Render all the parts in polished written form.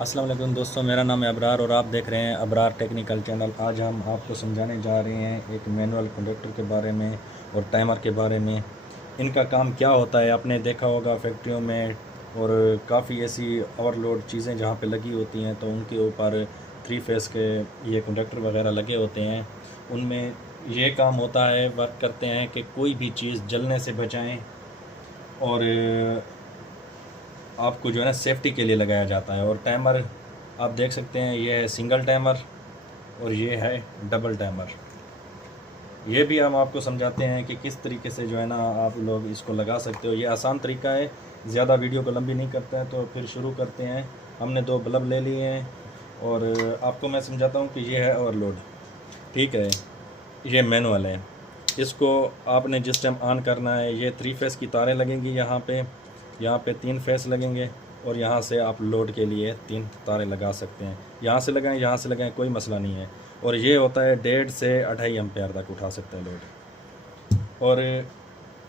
अस्सलाम वालेकुम दोस्तों, मेरा नाम है अबरार और आप देख रहे हैं अबरार टेक्निकल चैनल। आज हम आपको समझाने जा रहे हैं एक मैनुअल कंडक्टर के बारे में और टाइमर के बारे में। इनका काम क्या होता है आपने देखा होगा फैक्ट्रियों में, और काफ़ी ऐसी ओवरलोड चीज़ें जहाँ पे लगी होती हैं तो उनके ऊपर 3 फेस के ये कंडक्टर वगैरह लगे होते हैं। उनमें ये काम होता है, वर्क करते हैं कि कोई भी चीज़ जलने से बचाएँ और आपको जो है ना सेफ्टी के लिए लगाया जाता है। और टाइमर आप देख सकते हैं, ये है सिंगल टाइमर और ये है डबल टाइमर। ये भी हम आपको समझाते हैं कि किस तरीके से जो है ना आप लोग इसको लगा सकते हो। ये आसान तरीका है, ज़्यादा वीडियो को लंबी नहीं करता है। तो फिर शुरू करते हैं। हमने 2 बल्ब ले लिए हैं और आपको मैं समझाता हूँ कि ये है ओवरलोड, ठीक है। ये मैनुअल है, इसको आपने जिस टाइम ऑन करना है, ये 3 फेस की तारें लगेंगी यहाँ पे 3 फेस लगेंगे और यहाँ से आप लोड के लिए 3 तारें लगा सकते हैं। यहाँ से लगाएं, कोई मसला नहीं है। और ये होता है 1.5 से 2.5 एम्पेयर तक उठा सकते हैं लोड। और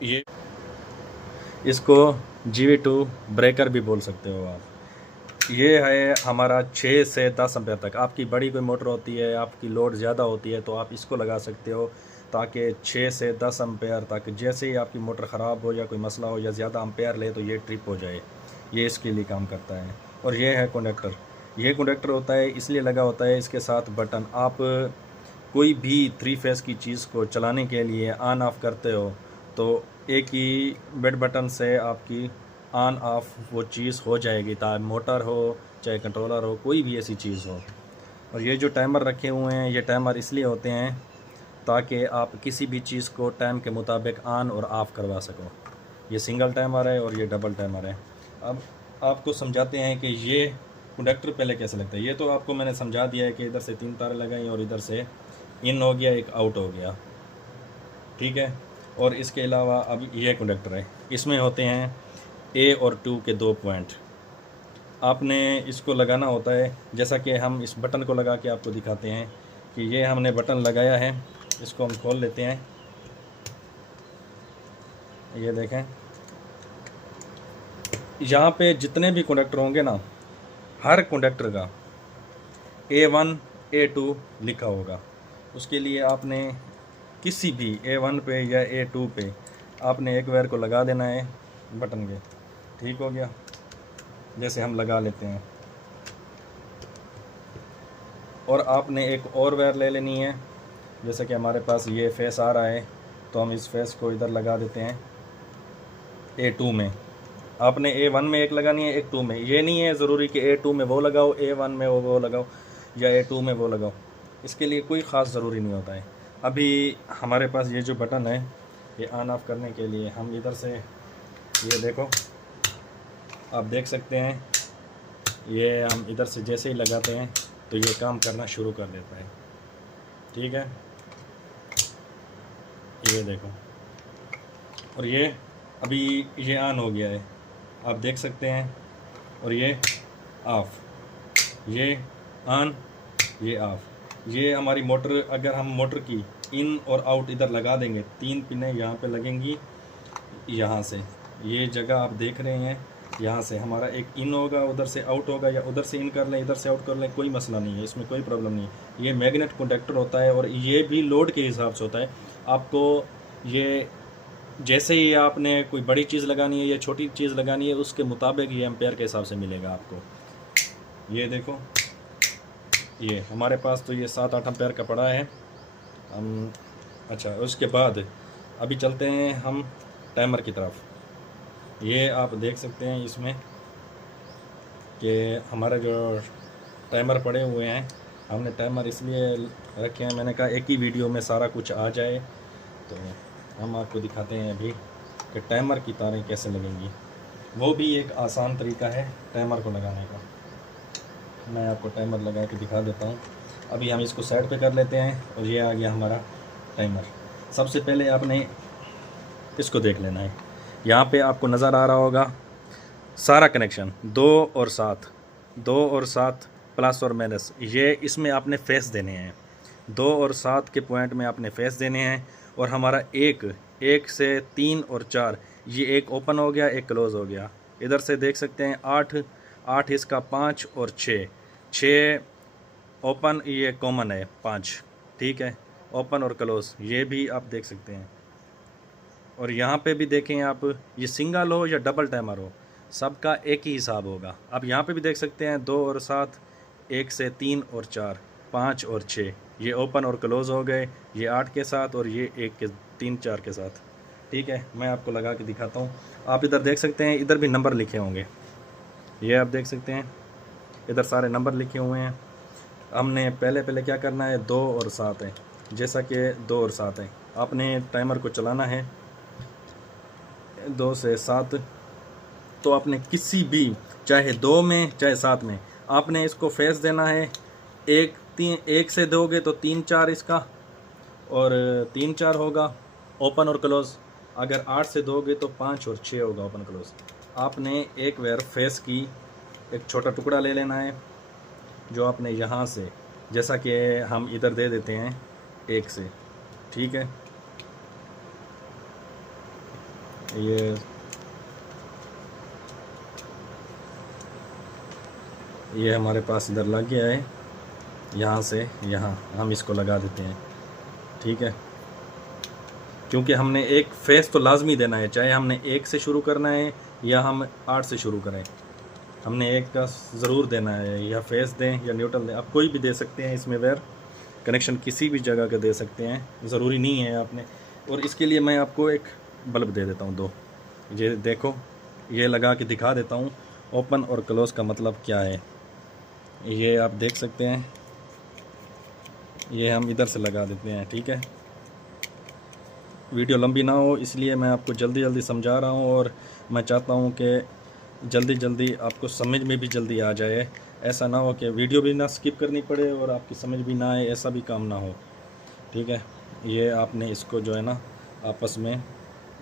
ये इसको GV2 ब्रेकर भी बोल सकते हो आप। ये है हमारा 6 से 10 एम्पेयर तक। आपकी बड़ी कोई मोटर होती है, आपकी लोड ज़्यादा होती है तो आप इसको लगा सकते हो, ताकि 6 से 10 एम्पेयर तक जैसे ही आपकी मोटर ख़राब हो या कोई मसला हो या ज़्यादा एम्पेयर ले तो ये ट्रिप हो जाए, ये इसके लिए काम करता है। और ये है कंडक्टर। ये कंडक्टर होता है इसलिए लगा होता है, इसके साथ बटन। आप कोई भी 3 फेस की चीज़ को चलाने के लिए ऑन ऑफ़ करते हो तो एक ही बेड बटन से आपकी ऑन ऑफ वो चीज़ हो जाएगी, चाहे मोटर हो चाहे कंट्रोलर हो, कोई भी ऐसी चीज़ हो। और ये जो टाइमर रखे हुए हैं, ये टाइमर इसलिए होते हैं ताकि आप किसी भी चीज़ को टाइम के मुताबिक ऑन और ऑफ़ करवा सको। ये सिंगल टाइमर है और ये डबल टाइमर है। अब आपको समझाते हैं कि ये कंडक्टर पहले कैसे लगता है। ये तो आपको मैंने समझा दिया है कि इधर से 3 तारें लगाई और इधर से इन हो गया, एक आउट हो गया, ठीक है। और इसके अलावा अब ये कंडक्टर है, इसमें होते हैं A और 2 के 2 पॉइंट। आपने इसको लगाना होता है, जैसा कि हम इस बटन को लगा के आपको दिखाते हैं कि ये हमने बटन लगाया है। इसको हम खोल लेते हैं, ये देखें। यहाँ पे जितने भी कंडक्टर होंगे ना, हर कंडक्टर का A1 A2 लिखा होगा। उसके लिए आपने किसी भी A1 पे या A2 पे आपने एक वायर को लगा देना है बटन के, ठीक हो गया। जैसे हम लगा लेते हैं, और आपने एक और वायर ले लेनी है। जैसे कि हमारे पास ये फेस आ रहा है तो हम इस फेस को इधर लगा देते हैं A2 में। आपने A1 में एक लगानी है, एक 2 में। ये नहीं है ज़रूरी कि A2 में वो लगाओ, A1 में वो लगाओ या A2 में वो लगाओ। इसके लिए कोई ख़ास ज़रूरी नहीं होता है। अभी हमारे पास ये जो बटन है, ये ऑन ऑफ़ करने के लिए हम इधर से, ये देखो, आप देख सकते हैं, ये हम इधर से जैसे ही लगाते हैं तो ये काम करना शुरू कर देता है, ठीक है। ये देखो, और ये अभी ये ऑन हो गया है, आप देख सकते हैं। और ये ऑफ़, ये ऑन, ये ऑफ़। ये हमारी मोटर, अगर हम मोटर की इन और आउट इधर लगा देंगे, 3 पिनें यहाँ पे लगेंगी। यहाँ से ये जगह आप देख रहे हैं, यहाँ से हमारा एक इन होगा, उधर से आउट होगा, या उधर से इन कर लें इधर से आउट कर लें, कोई मसला नहीं है, इसमें कोई प्रॉब्लम नहीं है। ये मैग्नेट कंडक्टर होता है और ये भी लोड के हिसाब से होता है। आपको ये जैसे ही आपने कोई बड़ी चीज़ लगानी है या छोटी चीज़ लगानी है, उसके मुताबिक ये एम्पेयर के हिसाब से मिलेगा आपको। ये देखो, ये हमारे पास तो ये 7-8 एम्पेयर का पड़ा है हम। अच्छा, उसके बाद अभी चलते हैं हम टाइमर की तरफ। ये आप देख सकते हैं इसमें कि हमारे जो टाइमर पड़े हुए हैं, हमने टाइमर इसलिए रखे हैं, मैंने कहा एक ही वीडियो में सारा कुछ आ जाए, तो हम आपको दिखाते हैं अभी कि टाइमर की तारें कैसे लगेंगी। वो भी एक आसान तरीका है टाइमर को लगाने का। मैं आपको टाइमर लगा के दिखा देता हूँ। अभी हम इसको साइड पे कर लेते हैं और ये आ गया हमारा टाइमर। सबसे पहले आपने इसको देख लेना है, यहाँ पे आपको नज़र आ रहा होगा सारा कनेक्शन 2 और 7 प्लस और माइनस, ये इसमें आपने फेस देने हैं। 2 और 7 के पॉइंट में आपने फेस देने हैं। और हमारा 1 से 3 और 4, ये एक ओपन हो गया, एक क्लोज़ हो गया। इधर से देख सकते हैं 8 8 इसका, 5 और 6 ओपन, ये कॉमन है 5, ठीक है। ओपन और क्लोज ये भी आप देख सकते हैं। और यहाँ पे भी देखें आप, ये सिंगल हो या डबल टाइमर हो, सबका एक ही हिसाब होगा। आप यहाँ पे भी देख सकते हैं 2 और 7, 1 से 3 और 4, 5 और 6, ये ओपन और क्लोज हो गए, ये 8 के साथ और ये 1 के 3 4 के साथ, ठीक है। मैं आपको लगा के दिखाता हूँ। आप इधर देख सकते हैं, इधर भी नंबर लिखे होंगे, ये आप देख सकते हैं, इधर सारे नंबर लिखे हुए हैं। हमने पहले क्या करना है, 2 और 7 है, जैसा कि 2 और 7 है, आपने टाइमर को चलाना है 2 से 7। तो आपने किसी भी, चाहे 2 में चाहे 7 में, आपने इसको फेस देना है। 1 से दोगे तो 3 4 इसका, और 3 4 होगा ओपन और क्लोज। अगर 8 से दोगे तो 5 और 6 होगा ओपन क्लोज। आपने एक बार फेस की एक छोटा टुकड़ा ले लेना है, जो आपने यहाँ से, जैसा कि हम इधर दे देते हैं 1 से, ठीक है। ये हमारे पास इधर लग गया है, यहाँ से यहाँ हम इसको लगा देते हैं, ठीक है। क्योंकि हमने एक फेस तो लाजमी देना है, चाहे हमने 1 से शुरू करना है या हम 8 से शुरू करें, हमने 1 का ज़रूर देना है। या फेस दें या न्यूट्रल दें, आप कोई भी दे सकते हैं इसमें वायर कनेक्शन, किसी भी जगह का दे सकते हैं, ज़रूरी नहीं है आपने। और इसके लिए मैं आपको एक बल्ब दे देता हूँ 2, ये देखो, ये लगा के दिखा देता हूँ ओपन और क्लोज़ का मतलब क्या है। ये आप देख सकते हैं, ये हम इधर से लगा देते हैं, ठीक है। वीडियो लंबी ना हो इसलिए मैं आपको जल्दी समझा रहा हूँ, और मैं चाहता हूँ कि जल्दी आपको समझ में भी जल्दी आ जाए। ऐसा ना हो कि वीडियो भी ना स्किप करनी पड़े और आपकी समझ भी ना आए, ऐसा भी काम ना हो, ठीक है। ये आपने इसको जो है ना आपस में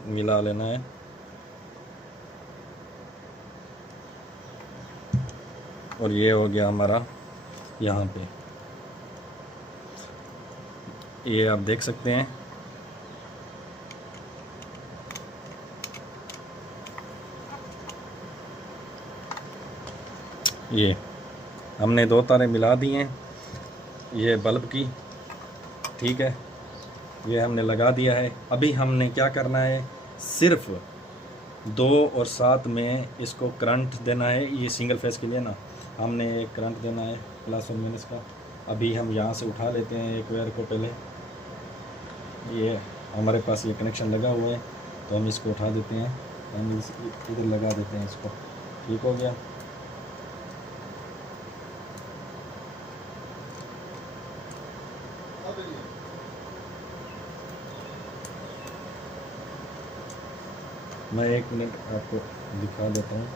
मिला लेना है। और ये हो गया हमारा यहाँ पे, ये आप देख सकते हैं। ये हमने 2 तारें मिला दी हैं ये बल्ब की, ठीक है। ये हमने लगा दिया है। अभी हमने क्या करना है, सिर्फ 2 और 7 में इसको करंट देना है। ये सिंगल फेस के लिए ना, हमने एक करंट देना है प्लस और माइनस का। अभी हम यहाँ से उठा लेते हैं एक वायर को पहले, ये हमारे पास ये कनेक्शन लगा हुआ है, तो हम इसको उठा देते हैं, हम इधर लगा देते हैं इसको, ठीक हो गया। मैं 1 मिनट आपको दिखा देता हूँ।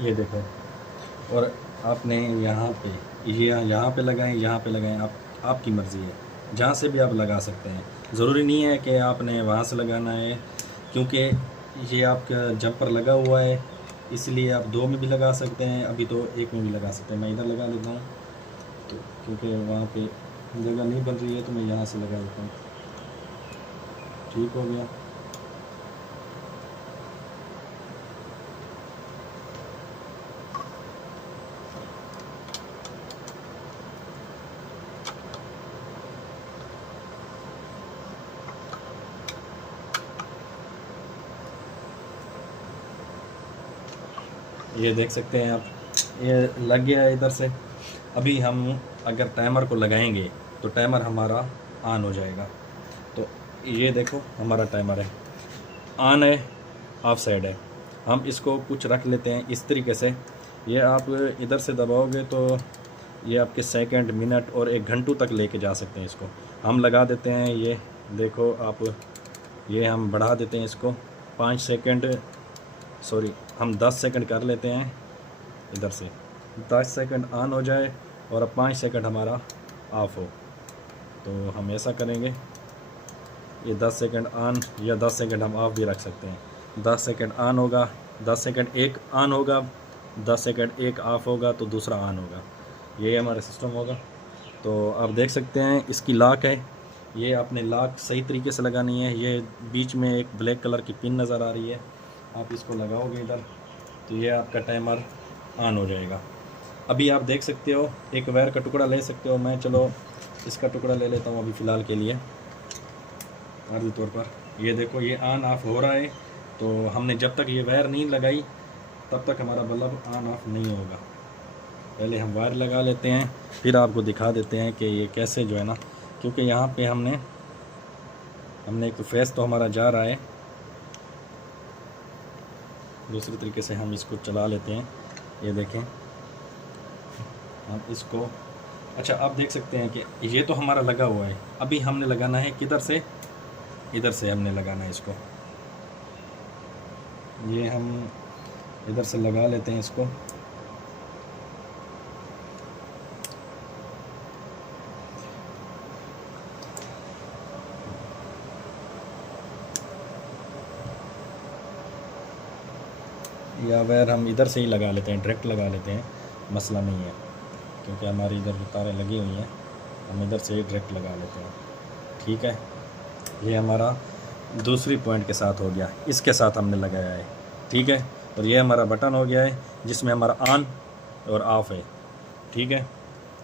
ये देखो, और आपने यहाँ पे, ये यहाँ पे लगाएं, यहाँ पे लगाएं, आपकी मर्ज़ी है, जहाँ से भी आप लगा सकते हैं। ज़रूरी नहीं है कि आपने वहाँ से लगाना है, क्योंकि ये आपका जंपर लगा हुआ है, इसलिए आप 2 में भी लगा सकते हैं, अभी तो 1 में भी लगा सकते हैं। मैं इधर लगा लेता हूँ, तो क्योंकि वहाँ पे जगह नहीं बन रही है, तो मैं यहाँ से लगा देता हूँ, ठीक हो गया। ये देख सकते हैं आप, ये लग गया है इधर से। अभी हम अगर टाइमर को लगाएंगे तो टाइमर हमारा ऑन हो जाएगा। तो ये देखो हमारा टाइमर है, ऑन है, ऑफ साइड है। हम इसको कुछ रख लेते हैं इस तरीके से, ये आप इधर से दबाओगे तो ये आपके सेकंड, मिनट और 1 घंटों तक लेके जा सकते हैं। इसको हम लगा देते हैं, ये देखो आप, ये हम बढ़ा देते हैं इसको 5 सेकंड, सॉरी हम 10 सेकंड कर लेते हैं। इधर से 10 सेकंड ऑन हो जाए और अब 5 सेकंड हमारा ऑफ हो, तो हम ऐसा करेंगे, ये 10 सेकंड ऑन या 10 सेकंड हम ऑफ भी रख सकते हैं। 10 सेकंड ऑन होगा, 10 सेकंड एक ऑन होगा, 10 सेकंड एक ऑफ होगा, तो दूसरा ऑन होगा। ये हमारा सिस्टम होगा। तो आप देख सकते हैं इसकी लॉक है, ये आपने लॉक सही तरीके से लगानी है। ये बीच में एक ब्लैक कलर की पिन नज़र आ रही है, आप इसको लगाओगे इधर तो ये आपका टाइमर ऑन हो जाएगा। अभी आप देख सकते हो एक वायर का टुकड़ा ले सकते हो, मैं चलो इसका टुकड़ा ले लेता हूँ अभी फ़िलहाल के लिए आर्जी तौर पर। ये देखो ये ऑन ऑफ हो रहा है, तो हमने जब तक ये वायर नहीं लगाई तब तक हमारा बल्ब ऑन ऑफ नहीं होगा। पहले हम वायर लगा लेते हैं, फिर आपको दिखा देते हैं कि ये कैसे जो है ना, क्योंकि यहाँ पे हमने एक तो फेस तो हमारा जा रहा है, दूसरे तरीके से हम इसको चला लेते हैं। ये देखें हम इसको, अच्छा आप देख सकते हैं कि ये तो हमारा लगा हुआ है, अभी हमने लगाना है किधर से, इधर से हमने लगाना है इसको। ये हम इधर से लगा लेते हैं इसको। या वायर हम इधर से ही लगा लेते हैं, डायरेक्ट लगा लेते हैं, मसला नहीं है, क्योंकि हमारी इधर जो तारें लगी हुई हैं हम इधर से ही डायरेक्ट लगा लेते हैं। ठीक है, ये हमारा दूसरी पॉइंट के साथ हो गया, इसके साथ हमने लगाया है। ठीक है, और ये हमारा बटन हो गया है जिसमें हमारा ऑन और ऑफ़ है। ठीक है,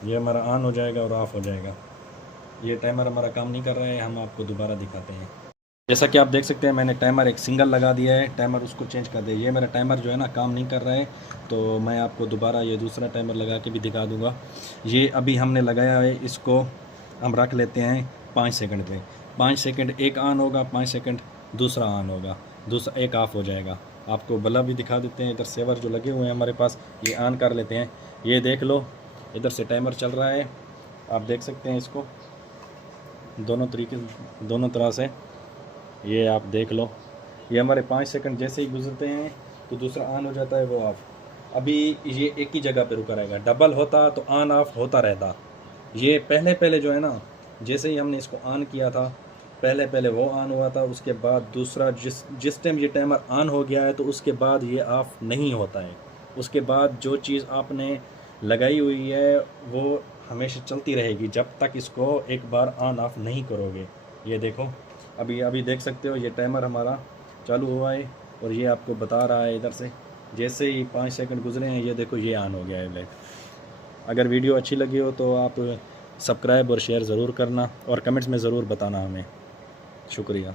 ये हमारा ऑन हो जाएगा और ऑफ़ हो जाएगा। ये टाइमर हमारा काम नहीं कर रहा है, हम आपको दोबारा दिखाते हैं। जैसा कि आप देख सकते हैं मैंने टाइमर एक सिंगल लगा दिया है, टाइमर उसको चेंज कर दिया। ये मेरा टाइमर जो है ना काम नहीं कर रहा है, तो मैं आपको दोबारा ये दूसरा टाइमर लगा के भी दिखा दूंगा। ये अभी हमने लगाया है, इसको हम रख लेते हैं 5 सेकंड पे। 5 सेकंड एक ऑन होगा, 5 सेकंड दूसरा ऑन होगा, दूसरा एक ऑफ़ हो जाएगा। आपको बल्ब भी दिखा देते हैं, इधर सेवर जो लगे हुए हैं हमारे पास, ये ऑन कर लेते हैं। ये देख लो इधर से टाइमर चल रहा है, आप देख सकते हैं इसको दोनों तरह से। ये आप देख लो, ये हमारे 5 सेकंड जैसे ही गुजरते हैं तो दूसरा ऑन हो जाता है, वो ऑफ। अभी ये एक ही जगह पे रुका रहेगा, डबल होता तो ऑन ऑफ होता रहता। ये पहले जो है ना, जैसे ही हमने इसको ऑन किया था पहले वो ऑन हुआ था, उसके बाद दूसरा जिस टाइम ये टाइमर ऑन हो गया है तो उसके बाद ये ऑफ़ नहीं होता है। उसके बाद जो चीज़ आपने लगाई हुई है वो हमेशा चलती रहेगी जब तक इसको एक बार ऑन ऑफ नहीं करोगे। ये देखो अभी देख सकते हो ये टाइमर हमारा चालू हुआ है और ये आपको बता रहा है इधर से, जैसे ही 5 सेकंड गुजरे हैं ये देखो ये ऑन हो गया है ब्लैक। अगर वीडियो अच्छी लगी हो तो आप सब्सक्राइब और शेयर ज़रूर करना और कमेंट्स में ज़रूर बताना हमें। शुक्रिया।